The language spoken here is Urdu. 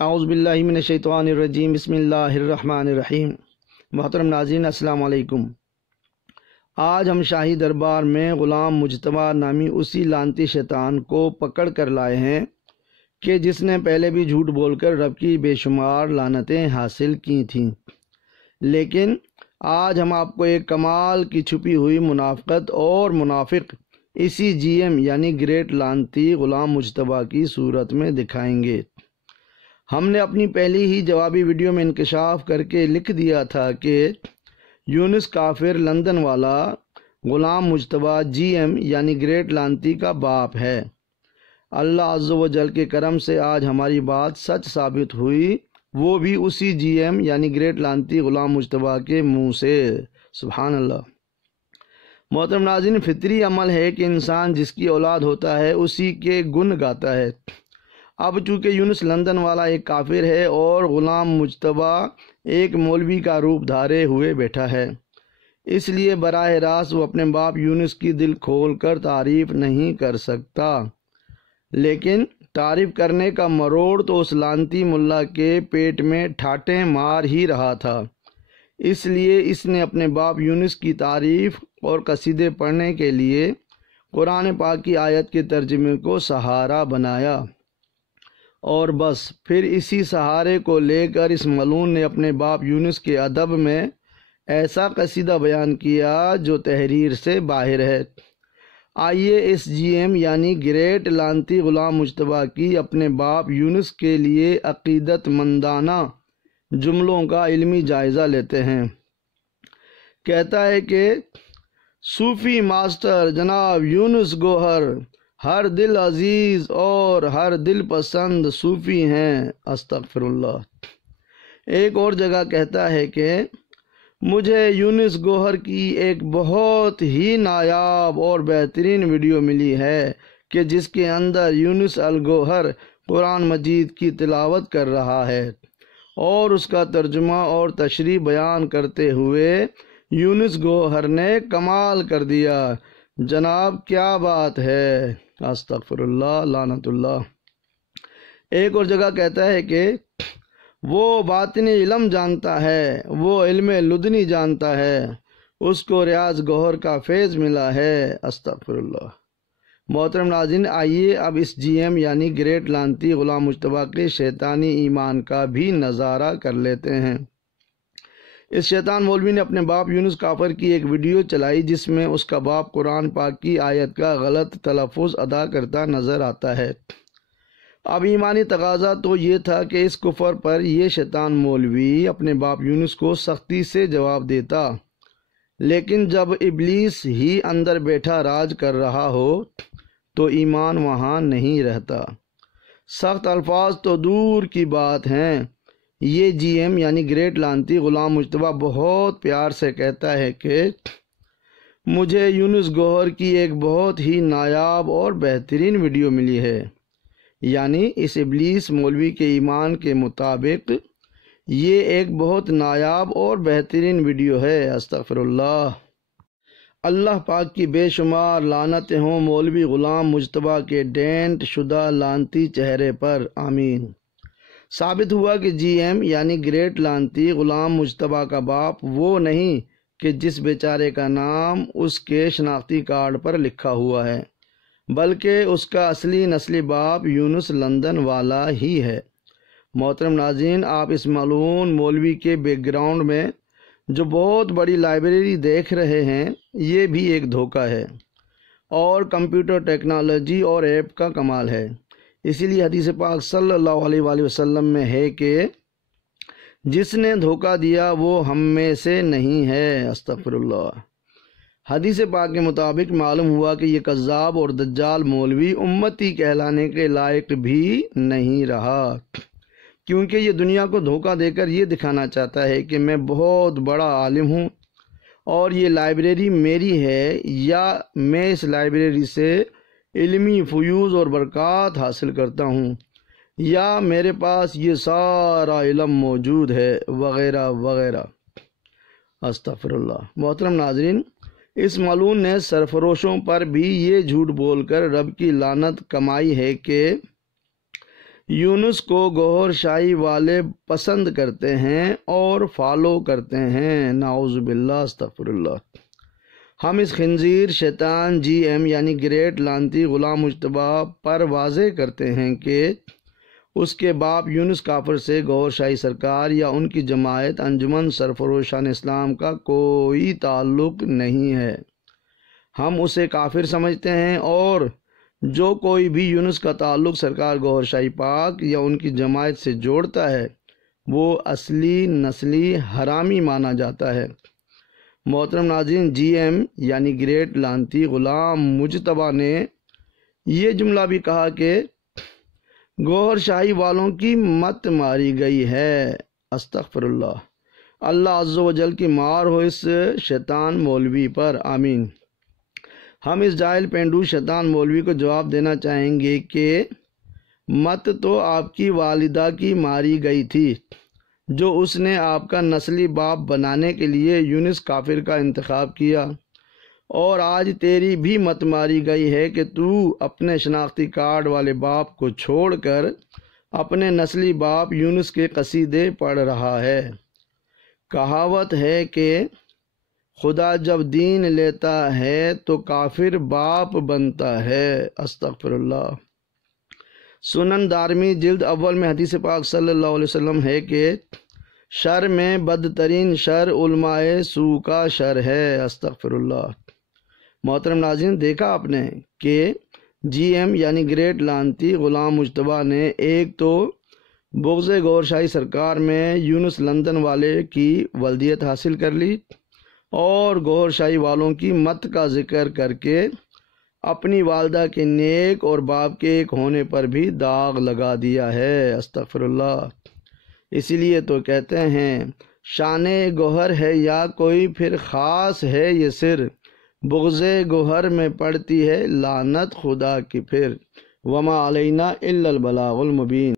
اعوذ باللہ من الشیطان الرجیم، بسم اللہ الرحمن الرحیم۔ محترم ناظرین السلام علیکم۔ آج ہم شاہی دربار میں غلام مجتبیٰ نامی اسی لعنتی شیطان کو پکڑ کر لائے ہیں کہ جس نے پہلے بھی جھوٹ بول کر رب کی بے شمار لعنتیں حاصل کی تھیں، لیکن آج ہم آپ کو ایک کمال کی چھپی ہوئی منافقت اور منافق اسی جی ایم یعنی گریٹ لعنتی غلام مجتبیٰ کی صورت میں دکھائیں گے۔ ہم نے اپنی پہلی ہی جوابی ویڈیو میں انکشاف کر کے لکھ دیا تھا کہ یونس کافر لندن والا غلام مجتبیٰ جی ایم یعنی گریٹ لعنتی کا باپ ہے۔ اللہ عز و جل کے کرم سے آج ہماری بات سچ ثابت ہوئی، وہ بھی اسی جی ایم یعنی گریٹ لعنتی غلام مجتبیٰ کے منہ سے۔ سبحان اللہ۔ محترم ناظرین، فطری عمل ہے کہ انسان جس کی اولاد ہوتا ہے اسی کے گن گاتا ہے۔ اب چونکہ یونس لندن والا ایک کافر ہے اور غلام مجتبیٰ ایک مولوی کا روپ دھارے ہوئے بیٹھا ہے، اس لیے براہ راست وہ اپنے باپ یونس کی دل کھول کر تعریف نہیں کر سکتا، لیکن تعریف کرنے کا مروڑ تو اس لعنتی ملا کے پیٹ میں ٹھاٹیں مار ہی رہا تھا۔ اس لیے اس نے اپنے باپ یونس کی تعریف اور قصیدے پڑھنے کے لیے قرآن پاک کی آیت کے ترجمے کو سہارا بنایا، اور بس پھر اسی سہارے کو لے کر اس ملعون نے اپنے باپ یونس کے ادب میں ایسا قصیدہ بیان کیا جو تحریر سے باہر ہے۔ آئیے اس جی ایم یعنی گریٹ لعنتی غلام مجتبیٰ کی اپنے باپ یونس کے لیے عقیدت مندانہ جملوں کا علمی جائزہ لیتے ہیں۔ کہتا ہے کہ صوفی ماسٹر جناب یونس گوہر ہر دل عزیز اور ہر دل پسند صوفی ہیں، استغفر اللہ۔ ایک اور جگہ کہتا ہے کہ مجھے یونس گوہر کی ایک بہت ہی نایاب اور بہترین ویڈیو ملی ہے کہ جس کے اندر یونس الگوہر قرآن مجید کی تلاوت کر رہا ہے اور اس کا ترجمہ اور تشریح بیان کرتے ہوئے یونس گوہر نے کمال کر دیا۔ جناب کیا بات ہے، استغفر اللہ، لعنت اللہ۔ ایک اور جگہ کہتا ہے کہ وہ باطنی علم جانتا ہے، وہ علم لدنی جانتا ہے، اس کو ریاض گوہر کا فیض ملا ہے، استغفر اللہ۔ محترم ناظرین، آئیے اب اس جی ایم یعنی گریٹ لعنتی غلام مجتبیٰ کے شیطانی ایمان کا بھی نظارہ کر لیتے ہیں۔ اس شیطان مولوی نے اپنے باپ یونس کافر کی ایک ویڈیو چلائی جس میں اس کا باپ قرآن پاک کی آیت کا غلط تلفظ ادا کرتا نظر آتا ہے۔ اب ایمانی تقاضا تو یہ تھا کہ اس کفر پر یہ شیطان مولوی اپنے باپ یونس کو سختی سے جواب دیتا، لیکن جب ابلیس ہی اندر بیٹھا راج کر رہا ہو تو ایمان وہاں نہیں رہتا۔ سخت الفاظ تو دور کی بات ہیں، یہ جی ایم یعنی گریٹ لعنتی غلام مجتبیٰ بہت پیار سے کہتا ہے کہ مجھے یونس گوہر کی ایک بہت ہی نایاب اور بہترین ویڈیو ملی ہے، یعنی اس ابلیس مولوی کے ایمان کے مطابق یہ ایک بہت نایاب اور بہترین ویڈیو ہے، استغفر اللہ۔ اللہ پاک کی بے شمار لعنتیں ہوں مولوی غلام مجتبیٰ کے ڈینٹ شدہ لعنتی چہرے پر، آمین۔ ثابت ہوا کہ جی ایم یعنی گریٹ لعنتی غلام مجتبیٰ کا باپ وہ نہیں کہ جس بیچارے کا نام اس کے شناختی کارڈ پر لکھا ہوا ہے، بلکہ اس کا اصلی نسلی باپ یونس لندن والا ہی ہے۔ محترم ناظرین، آپ اس ملعون مولوی کے بیک گراؤنڈ میں جو بہت بڑی لائبریری دیکھ رہے ہیں، یہ بھی ایک دھوکہ ہے اور کمپیوٹر ٹیکنالوجی اور ایپ کا کمال ہے۔ اسی لیے حدیث پاک صلی اللہ علیہ وآلہ وسلم میں ہے کہ جس نے دھوکہ دیا وہ ہم میں سے نہیں ہے، استغفر اللہ۔ حدیث پاک کے مطابق معلوم ہوا کہ یہ کذاب اور دجال مولوی امتی کہلانے کے لائق بھی نہیں رہا، کیونکہ یہ دنیا کو دھوکہ دے کر یہ دکھانا چاہتا ہے کہ میں بہت بڑا عالم ہوں اور یہ لائبریری میری ہے، یا میں اس لائبریری سے علمی فیوز اور برکات حاصل کرتا ہوں، یا میرے پاس یہ سارا علم موجود ہے، وغیرہ وغیرہ، استغفر اللہ۔ محترم ناظرین، اس ملعون نے سرفروشوں پر بھی یہ جھوٹ بول کر رب کی لعنت کمائی ہے کہ یونس کو گوہر شاہی والے پسند کرتے ہیں اور فالو کرتے ہیں، نعوذ باللہ استغفر اللہ۔ ہم اس خنزیر شیطان جی ایم یعنی گریٹ لعنتی غلام مجتبیٰ پر واضح کرتے ہیں کہ اس کے باپ یونس کافر سے گوہر شاہی سرکار یا ان کی جماعت انجمن سرفروشان اسلام کا کوئی تعلق نہیں ہے۔ ہم اسے کافر سمجھتے ہیں، اور جو کوئی بھی یونس کا تعلق سرکار گوہر شاہی پاک یا ان کی جماعت سے جوڑتا ہے وہ اصلی نسلی حرامی مانا جاتا ہے۔ محترم ناظرین، جی ایم یعنی گریٹ لعنتی غلام مجتبیٰ نے یہ جملہ بھی کہا کہ گوہر شاہی والوں کی مت ماری گئی ہے، استغفر اللہ۔ اللہ عز و جل کی مار ہو اس شیطان مولوی پر، آمین۔ ہم اس جاہل پینڈو شیطان مولوی کو جواب دینا چاہیں گے کہ مت تو آپ کی والدہ کی ماری گئی تھی، جو اس نے آپ کا نسلی باپ بنانے کے لیے یونس کافر کا انتخاب کیا، اور آج تیری بھی مت ماری گئی ہے کہ تو اپنے شناختی کارڈ والے باپ کو چھوڑ کر اپنے نسلی باپ یونس کے قصیدے پڑھ رہا ہے۔ کہاوت ہے کہ خدا جب دین لیتا ہے تو کافر باپ بنتا ہے، استغفر اللہ۔ سنن دارمی جلد اول میں حدیث پاک صلی اللہ علیہ وسلم ہے کہ شر میں بدترین شر علماء سو کا شر ہے، استغفر اللہ۔ محترم ناظرین، دیکھا آپ نے کہ جی ایم یعنی گریٹ لعنتی غلام مجتبیٰ نے ایک تو بغض گوہر شاہی سرکار میں یونس لندن والے کی ولدیت حاصل کر لی، اور گوہر شاہی والوں کی مت کا ذکر کر کے اپنی والدہ کے نیک اور باپ کے ایک ہونے پر بھی داغ لگا دیا ہے، استغفر اللہ۔ اسی لیے تو کہتے ہیں شان گوہر ہے یا کوئی پھر خاص ہے یہ سر، بغض گوہر میں پڑتی ہے لعنت خدا کی پھر، وما علینا الا البلاغ المبین۔